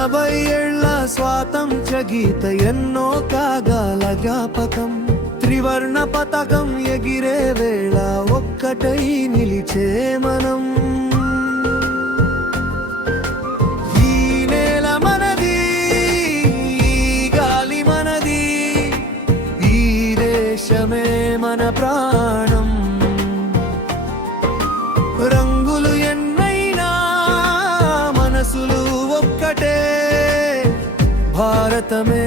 80 ఏళ్ల స్వాతంత్ర్య గీత ఎన్నో కాగాల జ్ఞాపకం త్రివర్ణ పతాకం ఎగిరే వేళ ఒక్కటై నిలిచే మనం ఈ నేల మనది ఈ గాలి మనది ఈ దేశమే మన ప్రాణం రంగులు ఎన్నైనా మనసులు ఒక్కటే భారతమే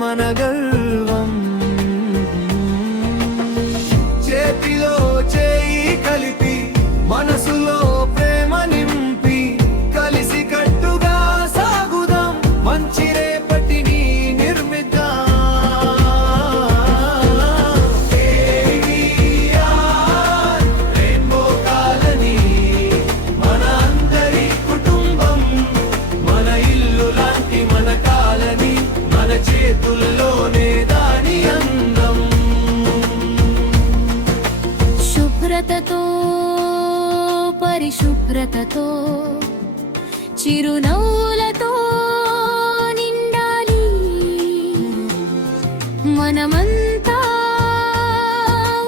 మన గర్వం చేతిలో చేయి కలిపి మనసులో ప్రేమ నింపి కలిసి కట్టుగా సాగుదాం మంచి రేపటిని నిర్మిద్దాం రెయిన్బో కాలనీ మన అందరి కుటుంబం మన ఇల్లు లాంటి మన కాలనీ మన చేతుల్లోనే దాని అందం శుభ్రతతో పరిశుభ్రతతో చిరునవ్వులతో నిండాలి మనమంతా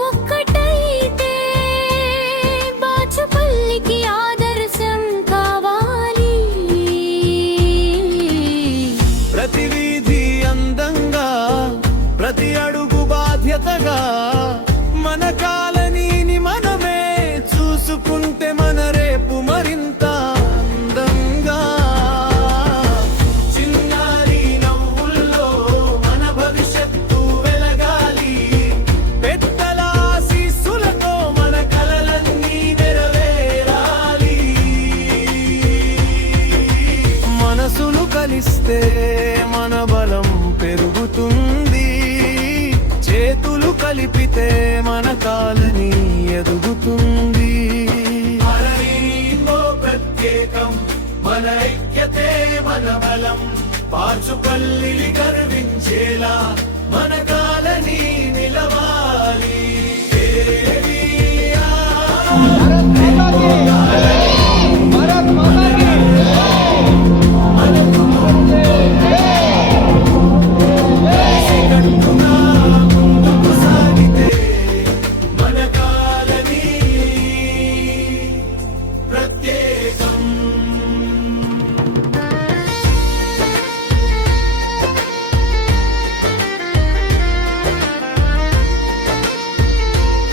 ఒక్కటైతే బాచుపల్లికి ఆదర్శం కావాలి ప్రతి వీధి అందంగా ప్రతి అడుగు బాధ్యతగా మన కాలనీని మనమే చూసుకుంటే మన రేపు మరింత అందంగా చిన్నారి నవ్వుల్లో మన భవిష్యత్తు వెలగాలి పెద్దల ఆశీస్సులతో మన కలలన్నీ నెరవేరాలి మనసులు కలిస్తే మన బలం పెరుగుతుంది చేతులు కలిపితే మన కాలనీ ఎదుగుతుంది ప్రత్యేకం మన ఐక్యతే మన బలం బాచుపల్లి గర్వించేలా మన